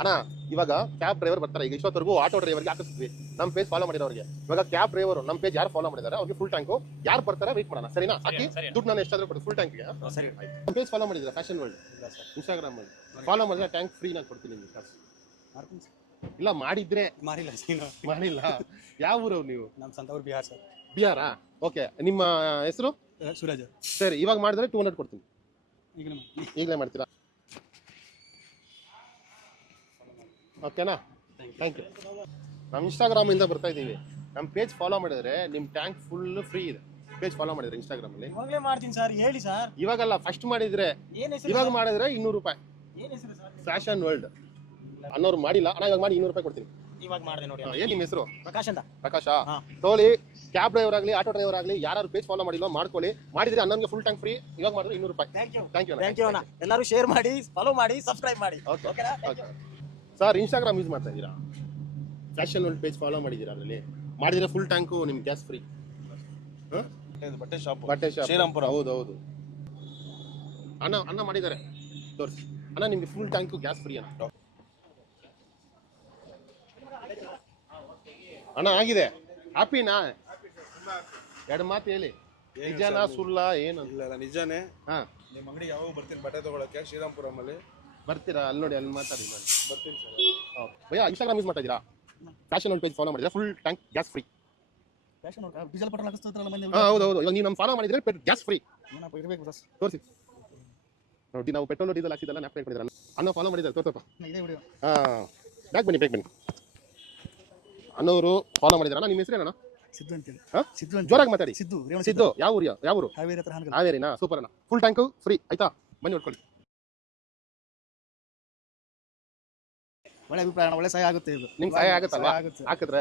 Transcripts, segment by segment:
ಅಣ್ಣ ಇವಾಗ cab driver ಬರ್ತಾರೆ. ಈಗ ಇಷ್ಟೊತ್ತವರೆಗೂ ಆಟೋ ಡ್ರೈವರ್ಗೆ ಹಾಕಿಸ್ತೀವಿ, ನಮ್ಮ ಪೇಜ್ ಫಾಲೋ ಮಾಡಿರೋರಿಗೆ. ಇವಾಗ ಕ್ಯಾಬ್ ಡ್ರೈವರ್ ನಮ್ಮ ಪೇಜ್ ಯಾರು ಫಾಲೋ ಮಾಡಿದ್ದಾರೆ ಅವ್ರಿಗೆ ಫುಲ್ ಟ್ಯಾಂಕು ಯಾರು ಬರ್ತಾರೆ ವೆಯ್ಟ್ ಮಾಡೋಣ, ಸರಿನಾ? ಹಾಕಿ ದುಡ್ಡು ನಾನು ಎಷ್ಟಾದ್ರೂ ಕೊಡ್ತೀನಿ ಫುಲ್ ಟ್ಯಾಂಕ್ಗೆ. ನಮ್ಮ ಪೇಜ್ ಫಾಲೋ ಮಾಡಿದ್ರೆ ಫ್ಯಾಷನ್ ವರ್ಲ್ಡ್ ಇನ್ಸ್ಟಾಗ್ರಾಮ್ ಅಲ್ಲಿ ಫಾಲೋ ಮಾಡಿದ್ರೆ ಟ್ಯಾಂಕ್ ಫ್ರೀ ನಾನು ಕೊಡ್ತೀನಿ ನಿಮ್ಗೆ ಕಾಸು. ಇಲ್ಲ ಮಾಡಿದ್ರೆ ಮಾಡಿಲ್ಲ. ಯಾವ ಊರವ್ರು ನೀವು? ನಮ್ಮ ಸಂತೂರ್ ಬಿಹಾರ್ ಸರ್. ಬಿಹಾರಾ? ಓಕೆ. ನಿಮ್ಮ ಹೆಸರು? ಸೂರಜ್. ಸರಿ, ಇವಾಗ ಮಾಡಿದ್ರೆ 200 ಕೊಡ್ತೀನಿ. ಈಗಲೇ ಮಾಡ್ತೀರಾ? ಓಕೆನಾ? Thank you. ನಮ್ಮ ಇನ್ಸ್ಟಾಗ್ರಾಮ್ ಇಂದ ಬರ್ತಾ ಇದ್ದೀವಿ. ನಮ್ಮ ಪೇಜ್ ಫಾಲೋ ಮಾಡಿದ್ರೆ ನಿಮ್ಮ ಟ್ಯಾಂಕ್ ಫುಲ್ ಫ್ರೀ ಇದೆ. ಪೇಜ್ ಫಾಲೋ ಮಾಡಿದ್ರೆ ಇನ್ಸ್ಟಾಗ್ರಾಮ್ ಅಲ್ಲಿ. ಇವಾಗಲೇ ಮಾಡ್ತೀನಿ ಸರ್, ಹೇಳಿ ಸರ್. ಇವಾಗಲ್ಲ, ಫಸ್ಟ್ ಮಾಡಿದ್ರೆ. ಇವಾಗ ಮಾಡಿದ್ರೆ 200 ರೂಪಾಯಿ. ಏನು ಹೆಸರು ಸರ್? Fashion world. ಅನ್ನೋರು ಮಾಡಿಲ್ಲ ಅಣ್ಣ, ಇವಾಗ ಮಾಡಿ 200 ರೂಪಾಯಿ ಕೊಡ್ತೀನಿ. ಇವಾಗ ಮಾಡಿದೆ ನೋಡಿ. ಏನ್ ನಿಮ್ಮ ಹೆಸರು? ಪ್ರಕಾಶ್ ಅಂತ. ಪ್ರಕಾಶ. ತೋಲಿ ಕ್ಯಾಬ್ ಡ್ರೈವರ್ ಆಗಲಿ ಆಟೋ ಡ್ರೈವರ್ ಆಗಲಿ ಯಾರು ಪೇಜ್ ಫಾಲೋ ಮಾಡಿಲ್ಲ ಮಾಡ್ಕೊಳ್ಳಿ. ಮಾಡಿದ್ರೆ ಅಣ್ಣನಿಗೆ ಫುಲ್ ಟ್ಯಾಂಕ್ ಫ್ರೀ. ಇವಾಗ ಮಾಡಿದ್ರೆ 200 ರೂಪಾಯಿ. ಥ್ಯಾಂಕ್ ಯು ಅಣ್ಣ. ಎಲ್ಲರೂ ಶೇರ್ ಮಾಡಿ, ಫಾಲೋ ಮಾಡಿ, ಸಬ್ಸ್ಕ್ರೈಬ್ ಮಾಡಿ. ಓಕೆನಾ? ಸರ್, ಇನ್ಸ್ಟಾಗ್ರಾಮ್ ಯೂಸ್ ಮಾಡ್ತಾ ಇದ್ದೀರಾ? ಫ್ಯಾಷನ್ ವರ್ಲ್ಡ್ ಪೇಜ್ ಫಾಲೋ ಮಾಡಿದ್ದೀರಾ? ಅದರಲ್ಲಿ ಮಾಡಿದ್ರೆ ಫುಲ್ ಟ್ಯಾಂಕು ನಿಮ್ಗೆ ಗ್ಯಾಸ್ ಫ್ರೀ. ಬಟ್ಟೆ ಶಾಪ್ ಶ್ರೀರಾಮ್ಪುರ. ಹೌದು ಅಣ್ಣ ಮಾಡಿದ್ದಾರೆ, ತೋರಿಸಿ ಅಣ್ಣ. ನಿಮ್ಗೆ ಫುಲ್ ಟ್ಯಾಂಕು ಗ್ಯಾಸ್ ಫ್ರೀ ಅಣ್ಣ ಆಗಿದೆ. ಹ್ಯಾಪಿನಾ? ಎರಡು ಮಾತು ಹೇಳಿ, ನಿಜನಾ ಸುಳ್ಳ ಏನು? ಇಲ್ಲ ನಿಜಾನೇ. ಹಾ, ನಿಮ್ಮ ಅಂಗಡಿ ಯಾವಾಗ ಬರ್ತೀನಿ ಬಟ್ಟೆ ತಗೊಳಕ್ಕೆ ಶ್ರೀರಾಮ್ಪುರಮಲ್ಲಿ? ಬರ್ತೀರಾ? ಅಲ್ಲಿ ನೋಡಿ, ಅಲ್ಲಿ ಮಾತಾಡಿ. ಬರ್ತೀನಿ ಸರ್. ಭಯ್ಯ, ಇನ್ಸ್ಟಾಗ್ರಾಮ್ ಯೂಸ್ ಮಾಡ್ತಾ ಇದ್ದೀರಾ? ಫ್ಯಾಷನ್ ವರ್ಲ್ಡ್ ಪೇಜ್ ಫಾಲೋ ಮಾಡಿದ್ರೆ full tank gas free. Diesel petrol ಹಾಕಿಸ್ತಾರಲ್ಲ ಮಂದಿ. ಹೌದು. ಇವಾಗ ನೀವು ನಮ್ಮ ಫಾಲೋ ಮಾಡಿದ್ರೆ ಗ್ಯಾಸ್ ಫ್ರೀ. ಏನಪ್ಪ ಇರಬೇಕು ಬಸ್. ತೋರಿಸಿ ನೋಡಿ, ನಾವು ಪೆಟ್ರೋಲ್ ಡೀಸೆಲ್ ಹಾಕಿದ್ದಲ್ಲ ನ್ಯಾಪ್ ಮಾಡಿದ್ರೆ ಅನ್ನ ಫಾಲೋ ಮಾಡಿದ್ದಾರೆ. ತೋರ್ಸಪ್ಪ. ಇದೇ ವಿಡಿಯೋ. ಬೇಗ ಬನ್ನಿ. ಅನ್ನೋರು ಫಾಲೋ ಮಾಡಿದಾರ. ನಿಮ್ಮ ಹೆಸರೇನ? ಸಿದ್ದು ಅಂತೇಳಿ. ಸಿದ್ದು, ಜೋರಾಗಿ ಮಾತಾಡಿ. ಸಿದ್ದು. ಯಾವ ಊರು? ಹಾವೇರಿ ಹತ್ರ. ಹಾವೇರಿನಾ? ಸೂಪರ್ ಅಣ್ಣ. ಫುಲ್ ಟ್ಯಾಂಕು ಫ್ರೀ ಆಯ್ತಾ? ಬನ್ನಿ ಹೊಡ್ಕೊಳ್ಳಿ. ಒಳ್ಳೆ ಅಭಿಪ್ರಾಯ, ಒಳ್ಳೆ ಸಹಾಯ ಆಗುತ್ತೆ ಇದು. ನಿಮ್ಗೆ ಸಹಾಯ ಆಗುತ್ತಲ್ವಾ? ಹಾಕಿದ್ರೆ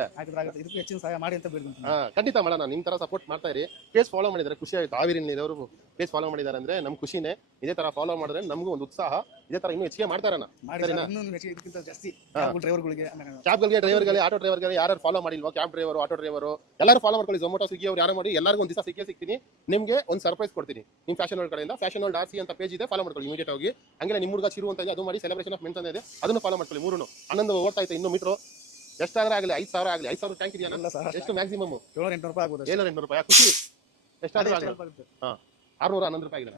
ಇದಕ್ಕೆ ಹೆಚ್ಚಿನ ಸಹಾಯ ಮಾಡಿ ಅಂತ ಬೇಡ್ಕೊಂತೀನಿ. ಖಂಡಿತ ಮಾಡೋಣ. ನಿಮ್ಮ ತರ ಸಪೋರ್ಟ್ ಮಾಡ್ತಾ ಇರಿ. ಪೇಜ್ ಫಾಲೋ ಮಾಡಿದ್ರೆ ಖುಷಿ ಆಯ್ತು. ಹಾವೇರಿನಲ್ಲಿರೋರು ಪೇಜ್ ಫಾಲೋ ಮಾಡಿದ್ದಾರೆ ಅಂದ್ರೆ ನಮ್ ಖುಷಿನೇ. ಇದೇ ತರ ಫಾಲೋ ಮಾಡಿದ್ರೆ ನಮಗೂ ಒಂದು ಉತ್ಸಾಹ. ಇದೇ ತರ ಇನ್ನೂ ಹೆಚ್ಚಿಗೆ ಮಾಡ್ತಾರಣ್ಣ. ಇದಕ್ಕಿಂತ ಜಾಸ್ತಿ ಡ್ರೈವರ್ಗಳಿಗೆ, ಕ್ಯಾಬ್ಗಳಿಗೆ, ಡ್ರೈವರ್ಗಳಿಗೆ, ಆಟೋ ಡ್ರೈವರ್ಗಳಿಗೆ ಯಾರು ಫಾಲೋ ಮಾಡಿಲ್ವೋ, ಕ್ಯಾಬ್ ಡ್ರೈವರು, ಆಟೋ ಡ್ರೈವರು ಎಲ್ಲರೂ ಫಾಲೋ ಮಾಡ್ಕೊಳ್ಳಿ. ಝೊಮ್ಯಾಟೊ, ಸ್ವಿಗ್ಗಿ ಅವ್ರು ಯಾರು ಮಾಡಿ ಎಲ್ಲರಿಗೂ ಒಂದು ದಿವಸ ಸಿಗ್ತೀನಿ. ನಿಮಗೆ ಒಂದು ಸರ್ಪ್ರೈಸ್ ಕೊಡ್ತೀನಿ ನಿಮ್ಮ ಫ್ಯಾಷನ್ ವರ್ಲ್ಡ್ ಕಡೆಯಿಂದ. ಫ್ಯಾಷನ್ ವರ್ಲ್ಡ್ RC ಅಂತ ಪೇಜ್ ಇದೆ, ಫಾಲೋ ಮಾಡ್ಕೊಳ್ಳಿ ಇಮಿಡಿಯೇಟ್ ಆಗಿ. ಹಂಗೆ ನಿಮ್ಮ ಹುಡುಗ ಚಿರು ಅಂತ ಇದೆ, ಅದು ಮಾಡಿ. ಸೆಲೆಬ್ರೇಷನ್ ಆಫ್ ಮೆನ್ಸ್ ಅಂತ ಇದೆ, ಅದನ್ನು ಫಾಲೋ ಮಾಡ್ಕೊಳ್ಳಿ. ಮೂರು ಆನಂದ ಓಡ್ತಾ ಇದೆ. ಇನ್ನೂ ಮೀಟ್ರು ಎಷ್ಟಾದ್ರೆ ಆಗಲಿ, 5,000 ಆಗಲಿ. 5,000 ಟ್ಯಾಂಕ್ ಇದೆಯಾ? ಎಷ್ಟು ಮ್ಯಾಕ್ಸಿಮಮ್? 700-800 ರೂಪಾಯಿ ಆಗ್ಬೋದು. 700-800 ರೂಪಾಯಿ ಖುಷಿ. ಎಷ್ಟಾದ್ರೂ ಆಗಲಿ. 611 ರೂಪಾಯಿ ಆಗಿದೆ.